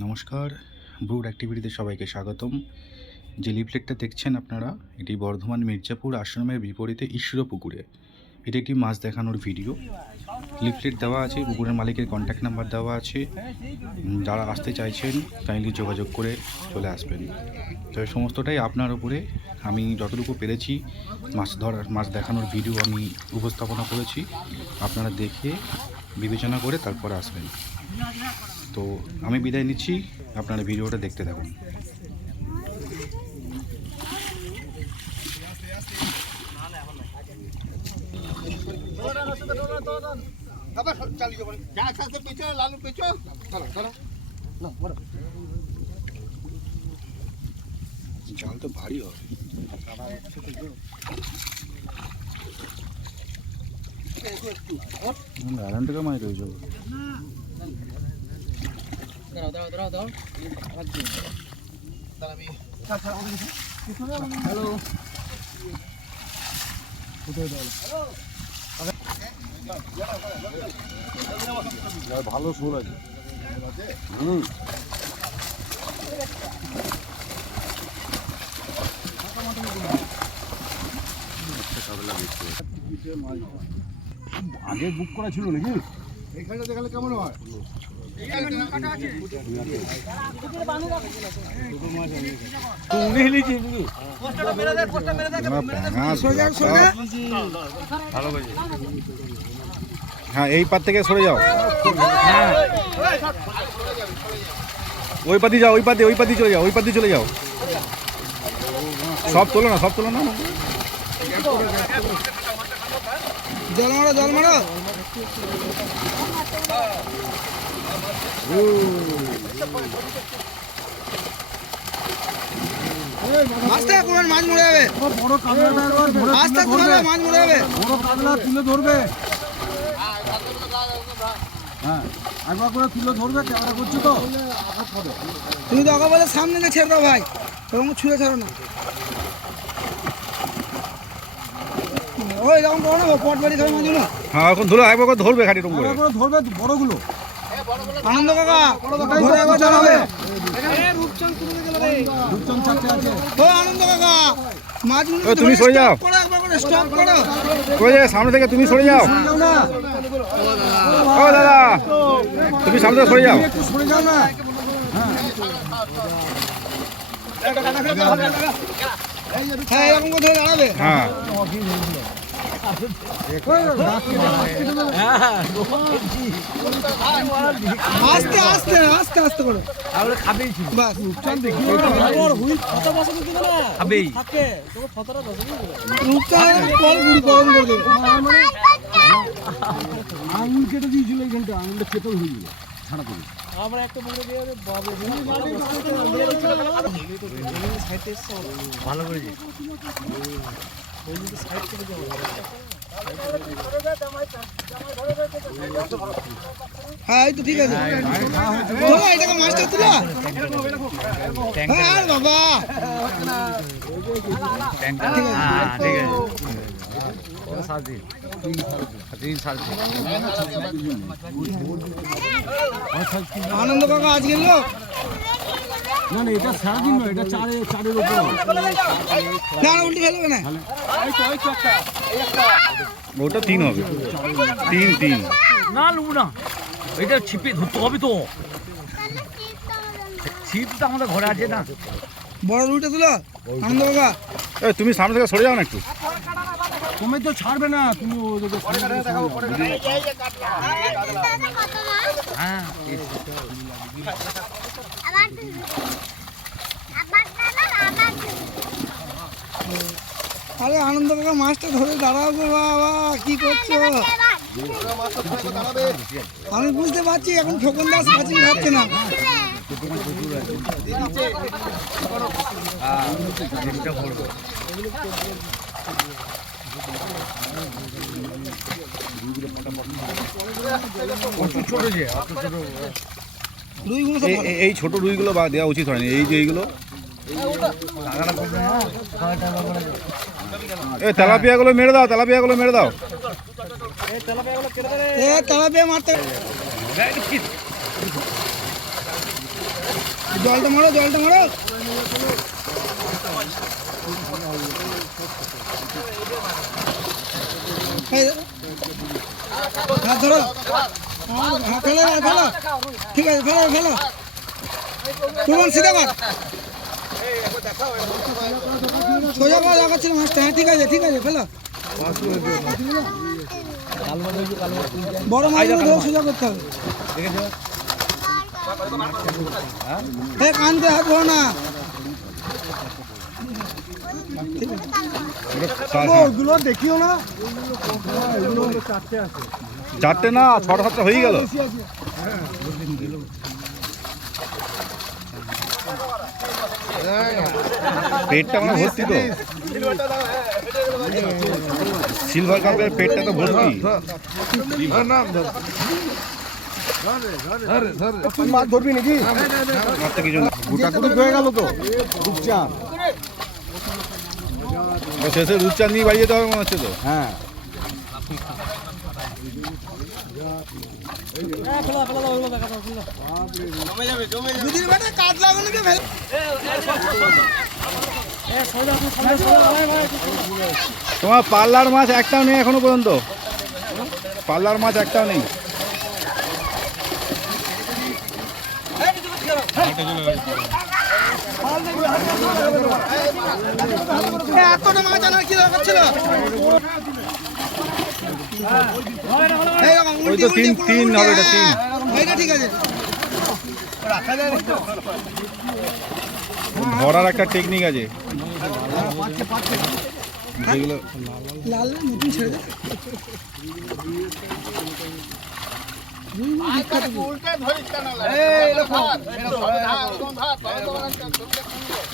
নমস্কার, ব্রুড অ্যাক্টিভিটিতে সবাইকে স্বাগতম। যে লিফলেটটা দেখছেন আপনারা, এটি বর্ধমান মির্জাপুর আশ্রমের বিপরীতে ঈশ্বরপুকুরে। এটি একটি মাছ দেখানোর ভিডিও। লিফলেট দেওয়া আছে, পুকুরের মালিকের কন্ট্যাক্ট নাম্বার দেওয়া আছে। যারা আসতে চাইছেন কাইন্ডলি যোগাযোগ করে চলে আসবেন। তবে সমস্তটাই আপনার উপরে। আমি যতটুকু পেরেছি মাছ দেখানোর ভিডিও আমি উপস্থাপনা করেছি। আপনারা দেখে বিবেচনা করে তারপর আসবেন। তো আমি বিদায় নিচ্ছি, আপনারা ভিডিওটা দেখতে থাকুন। জাল তো ভারী হবে, আরাম টাকা মাছ রয়েছে। ভালো শোল আছে। আগে বুক করা ছিল নাকি? এইখানটা দেখালে কেমন হয়? হ্যাঁ, এই পার থেকে সরে যাও। ওই পাতি যাও, ওই পাতি চলে যাও, ওই পাতি চলে যাও। সব তোলো না, সব তোলো না। জল মারো আস্তে করে মাছ মরে যাবে। বড় কাতলাটা একবার ধরে আস্তে করে মাছ মরে যাবে। বড় কাতলা তুলে ধরবে। হ্যাঁ, একবার করে তুলে ধরবে। ক্যামেরা করছো তো? তুমি তো আগে বলে সামনে দিয়ে ছেড়ে দাও ভাই, এবং ছুঁড়ে ছাড়ো না। ওই এরকম করো না, পট বাড়ি খাবে মাছগুলো। হ্যাঁ, এখন ধরো, একবার করে ধরবে খাটি টুম করে। একবার করে ধরবে বড়গুলো। আনন্দ কাকা ধরে একবার জানাবে। রূপচাঁদ চারটে আছে। ও আনন্দ কাকা মাছগুলো ওই তুমি সরে যাও। করো, একবার করে স্টপ করো। কই যায় সামনে থেকে, তুমি সরে যাও। যাও না, ও দাদা, তুমি সামনে থেকে সরে যাও। একটু সরে যাও না। হ্যাঁ এরকম করে ধরে দাঁড়াবে। হ্যাঁ, আস্তে আস্তে আস্তে আস্তে করো। বাস রূপচাঁদ কল গুড়ি গরম করে দেবে। আঙুল কেটে দিয়েছিল এইখানটা, আঙুলটা কেটে হয়ে গেল ছাড়া করে। ভালো করেছি। হ্যাঁ এই তো ঠিক আছে। ধরো এটাকে মাছটা তুলো। হ্যাঁ বাবা ঠিক আছে। আনন্দ কাকা আজকের লোক না না, এটা সারাদিন নয়, এটা চারের উপর। না না উল্টি ফেলবে না। ওটা 3 হবে, 3 না লুবু না, এটা ছিপে ধরতে হবে তো। ছিপ তো আমাদের ঘরে আছে না। বড় রুটে তুলো আনন্দ কাকা। তুমি সামনে থেকে সরে যাও না একটু। তুমি তো ছাড়বে না, তুমি ওদেরকে হ্যাঁ, আরে আনন্দ কাকা মাছটা ধরে দাঁড়াও গো বাবা, কি করছো? আমি বুঝতে পারছি এখন খোকন দাস মাছি খাচ্ছে না। রুইগুলো সব ভালো। এই ছোট রুইগুলো বা দেওয়া উচিত হয়নি, এই যে এইগুলো তেলাপিয়াগুলো মেরে দাও, তেলাপিয়াগুলো মেরে দাও। তেলাপিয়া মারতে জলটা মারো জলটা মারো। এই, হাত ধরো, ফেলো ফেলো, ঠিক আছে ফেলো ফেলো, তোমার সিধা কর, সোজা করে লাগাচ্ছিল মাছটা। হ্যাঁ ঠিক আছে ফেলো। বড় মাছগুলো ধরে সোজা করতে হবে। কানতে হাত ধরো না। ওগুলো দেখিও না, চারটে না 6-7টা হয়ে গেল। পেটটা মানে ভর্তি তো, সিলভার কাপের পেটটা তো ভর্তি। তুই মাছ ধরবি নাকি? মাছটা কিছু না। গোটাকুটি হয়ে গেল তো রূপচাঁদ। শেষে রূপচাঁদ নিয়ে বাড়ি যেতে হবে মনে হচ্ছে তো। হ্যাঁ দুদিন বেটা কাতলা গুলোকে ফেল। তোমার পাল্লার মাছ একটাও নেই এখনো পর্যন্ত, পাল্লার মাছ একটাও নেই। এতটা মাছ আনার কি দরকার ছিল? এইরকম ওই উল্টে তো উল্টে তিন পুরো উল্টে, হবে, এটা তিন। এইটা ঠিক আছে। ধরার একটা টেকনিক আছে যেগুলো। লাল নতুন ছেড়ে দে।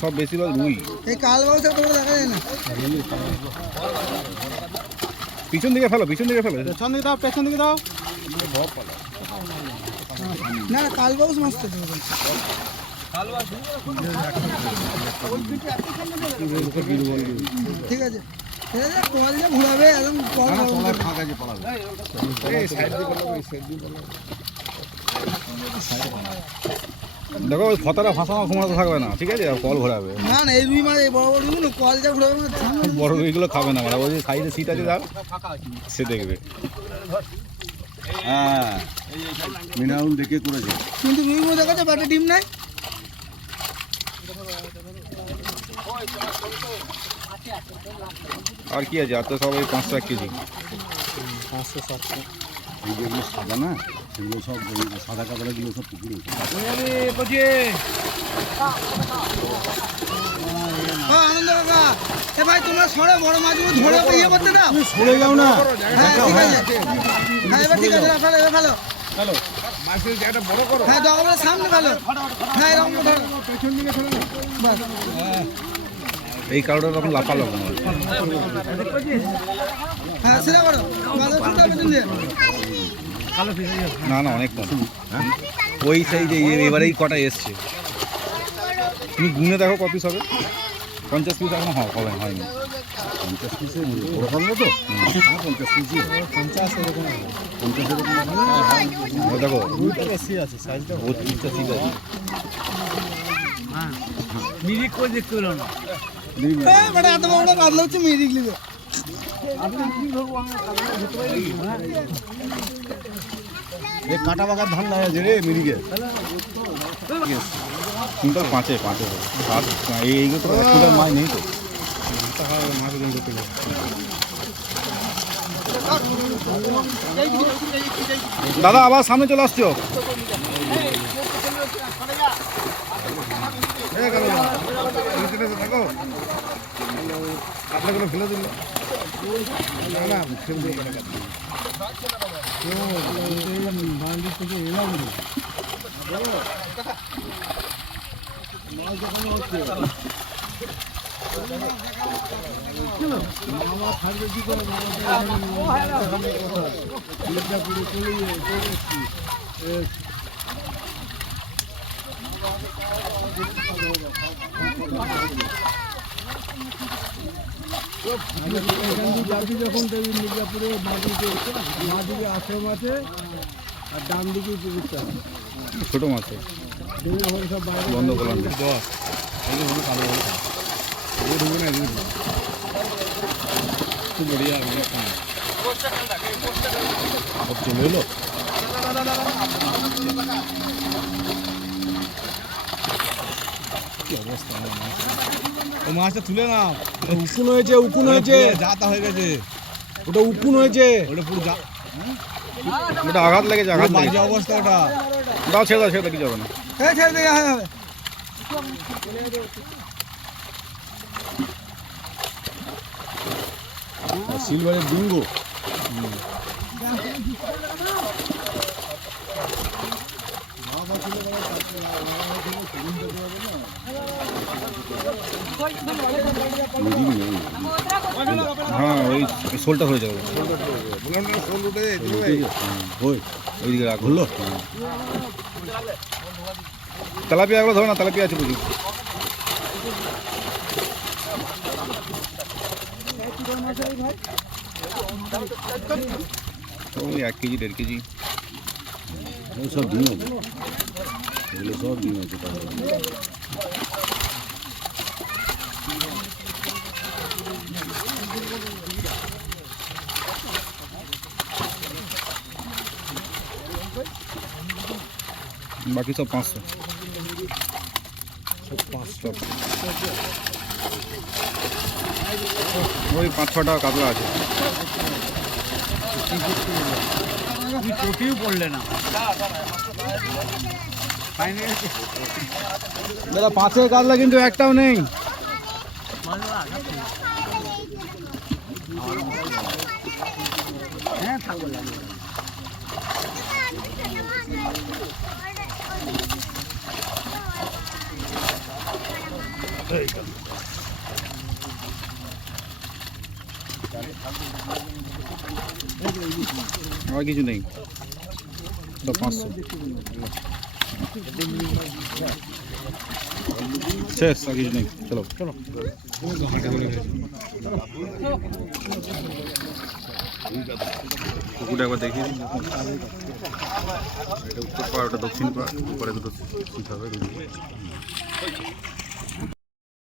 সব বেশিরভাগ রুই। এই কাল বাউসা তোমরা দেখা যায় না। পিছন দিকে ফেলো, পিছন দিকে ফেলো। পেছন দিকে দাও, পেছন দিকে দাও। না কাল বাউস মাছ তো দেবো। ঠিক আছে কোয়াল যে ঘুরাবে একদম ফাঁকা যে পড়াবে। দেখো ওই ফতাটা ফাঁসানো ঘুমাতে থাকবে না, ঠিক আছে? কল ঘোরাবে। না না এই রুই মাছ এই বড় বড় রুই কল যা ঘুরাবে বড় রুইগুলো খাবে না, ওই যে সাইডে সিট আছে যার, সে দেখবে। হ্যাঁ মিনারুল দেখে করেছে। কিন্তু রুই মাছ দেখাচ্ছে বাটে ডিম নাই। আর কি আছে? আর তো সব ওই 500 কেজি। এই যেগুলো সাদা না, সেগুলো সব সাদা কাপড়গুলো সব পুকুরে। আনন্দ কাকা এ ভাই তোমরা সরে বড় মাছগুলো ধরে ইয়ে করতে দাও। সরে যাও না। হ্যাঁ ঠিক আছে, হ্যাঁ এবার ঠিক আছে ফেলো এবার ফেলো। হ্যাঁ দোকানের সামনে ফেলো। হ্যাঁ এরকম ধরো পেছন দিকে ফেলো। বাস এই কারোটা তখন লাফালো মনে হয়। হ্যাঁ সেটা করো বাজার চিন্তা পেছন দিয়ে। না না অনেক কম। ওই সাইজে এবারেই কটা এসছে। তুমি গুনে দেখো কত পিস হবে। 50 পিস এখনো হয়নি। 50 পিসে বড় কাপড় তো? হ্যাঁ 50 পিসই। 50 এরকম। 50 এরকম। ও দেখো দুইটা বেশি আছে সাইজটা। ও তিনটা ঠিক আছে। মিরিক করে দেখতে পেলাম না। বেটা এত বড় কাতলা হচ্ছে মেরিক লিবে। এই কাটা বাগার ধান নাই আছে রে মিরিকে। কুইন্টাল 5-এ হবে। এইগুলো তো 1 কুইন্টাল মাছ নেই তো। দাদা আবার সামনে চলে আসছো। আপনাগুলো ফেলে দিল। যখন মির্জাপুরে বাঁ দিকে আশ্রম আছে আর ডান দিকে পুকুরটা। ছোট মাছ। বন্ধ করলাম চলে এলো ও মাছটা তুলে নাও। উকুন হয়েছে উকুন হয়েছে যাতা হয়ে গেছে। ওটা উকুন হয়েছে ওটা পুরো ওটা আঘাত লেগেছে আঘাত বাজে লেগেছে অবস্থা ওটা। দাও ছেড়ে দাও কিছু হবে না এই ছেড়ে দে হবে সিলভারের ডিঙ্গো হ্যাঁ ওই শোলটা হয়ে যাবে ওইদিকে রাখ বললো তেলাপিয়া এগুলো ধরো না তেলাপিয়া আছে বুঝি ওই 1 কেজি 1.5 কেজি সব ডিম আছে এগুলো সব ডিম আছে বাকি সব 500 ওই 5-6 টাকা কাতলা আছে চটিও পড়লে না দাদা 5-এর কাতলা কিন্তু একটাও নেই হ্যাঁ থাকবো লাগে আর কিছু নেই তো 500 শেষ আর কিছু নেই চলো চলো পুকুরটা একবার দেখিয়ে দিন এটা উত্তর পাড় ওটা দক্ষিণ পাড় উপরে দুটো শিখ হবে